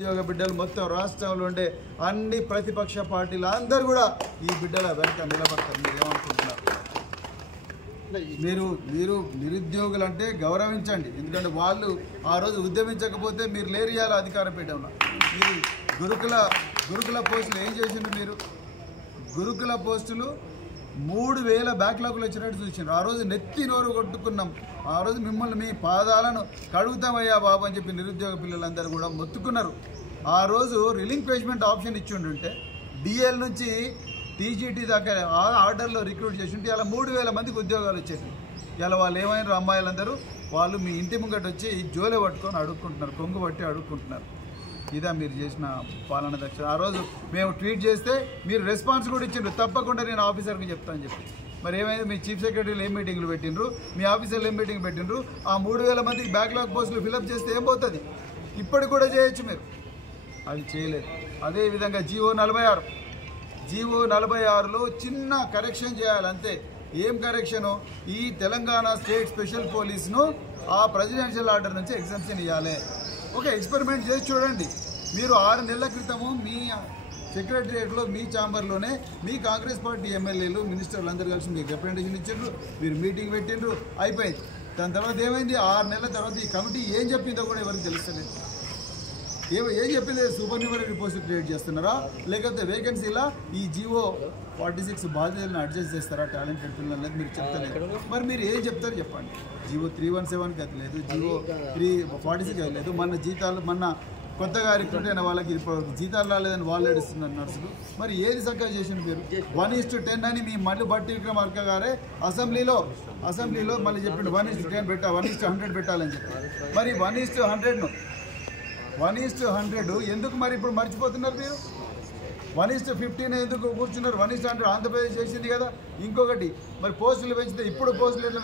ఉద్యోగ బిడ్డలు మొత్తం రాష్ట్రంలో ఉండే అన్ని ప్రతిపక్ష పార్టీలు అందరూ కూడా ఈ బిడ్డల వెనక నిలబడతారు. మీరు ఏమనుకుంటున్నారు? మీరు నిరుద్యోగులు అంటే గౌరవించండి. ఎందుకంటే వాళ్ళు ఆ రోజు ఉద్యమించకపోతే మీరు లేరు ఇవ్వాలి అధికార పీఠంలో. మీరు గురుకుల పోస్టులు ఏం చేసిండ్రు? మీరు గురుకుల పోస్టులు 3000 బ్యాక్లాగులు వచ్చినట్టు చూసిండ్రు. ఆ రోజు నెత్తి నోరు కొట్టుకున్నాం. ఆ రోజు మిమ్మల్ని మీ పాదాలను కడుగుతామయ్యా బాబు అని చెప్పి నిరుద్యోగ పిల్లలందరూ కూడా మొత్తుకున్నారు. ఆ రోజు రిలింక్వేజ్మెంట్ ఆప్షన్ ఇచ్చి ఉంటుంటే డిఎల్ నుంచి టీజీటీ దాకా ఆర్డర్లో రిక్రూట్ చేసి ఉంటే ఇలా 3000 మందికి ఉద్యోగాలు వచ్చేది. ఇలా వాళ్ళు ఏమైనా అమ్మాయిలందరూ వాళ్ళు మీ ఇంటి ముంగట వచ్చి జోలే పట్టుకొని అడుక్కుంటున్నారు, కొంగు పట్టి అడుక్కుంటున్నారు. ఇదా మీరు చేసిన పాలన దక్షత? ఆ రోజు మేము ట్వీట్ చేస్తే మీరు రెస్పాన్స్ కూడా ఇచ్చిండ్రు, తప్పకుండా నేను ఆఫీసర్కి చెప్తానని చెప్పి. మరి ఏమైంది? మీ చీఫ్ సెక్రటరీలు ఏం మీటింగ్లు పెట్టిండ్రు, మీ ఆఫీసర్లు ఏం మీటింగ్ పెట్టిండ్రు? ఆ 3000 మందికి బ్యాక్లాగ్ పోస్టులు ఫిలప్ చేస్తే ఏం పోతుంది? ఇప్పటికి కూడా చేయొచ్చు, మీరు అది చేయలేదు. అదేవిధంగా జీవో 46లో చిన్న కరెక్షన్ చేయాలంతే. ఏం కరెక్షను? ఈ తెలంగాణ స్టేట్ స్పెషల్ పోలీస్ను ఆ ప్రెసిడెన్షియల్ ఆర్డర్ నుంచి ఎగ్జంప్షన్ ఇవ్వాలి. ఒక ఎక్స్పెరిమెంట్ చేసి చూడండి. మీరు 6 నెలల క్రితము మీ సెక్రటరియట్లో మీ ఛాంబర్లోనే మీ కాంగ్రెస్ పార్టీ ఎమ్మెల్యేలు మినిస్టర్లు అందరూ కలిసి మీకు రిప్రజెంటేషన్ ఇచ్చిండ్రు, మీరు మీటింగ్ పెట్టిండ్రు, అయిపోయింది. దాని తర్వాత ఏమైంది? 6 నెలల తర్వాత ఈ కమిటీ ఏం చెప్పిందో కూడా ఎవరికి తెలుస్తలేదు. ఏం చెప్పింది? సూపర్ న్యూమరీ పోస్టులు క్రియేట్ చేస్తున్నారా, లేకపోతే వేకెన్సీలా ఈ జీవో 46 బాధ్యతలను అడ్జస్ట్ చేస్తారా టాలెంటెడ్ పిల్లలు అనేది మీరు చెప్తలేదు. మరి మీరు ఏం చెప్తారు చెప్పండి? జీవో 317కి అది లేదు, జీవో 346 అది లేదు. మొన్న కొత్తగా రిక్రూట్ అయిన వాళ్ళకి జీతాలు రాలేదని వాళ్ళు ఏడుస్తున్నారు నర్సులు. మరి ఏది చక్కగా చేసిన మీరు? 1:10 అని మీ మళ్ళీ బట్టి విక్రమార్క గారే అసెంబ్లీలో మళ్ళీ చెప్పిండు 1:10 పెట్టా, 1:100 పెట్టాలని చెప్పి. మరి 1:100 ఎందుకు మరి ఇప్పుడు మర్చిపోతున్నారు మీరు? 1:15 ఎందుకు కూర్చున్నారు? 1:100 ఆంధ్రప్రదేశ్ చేసింది కదా. ఇంకొకటి మరి పోస్టులు పెంచితే ఇప్పుడు పోస్టులు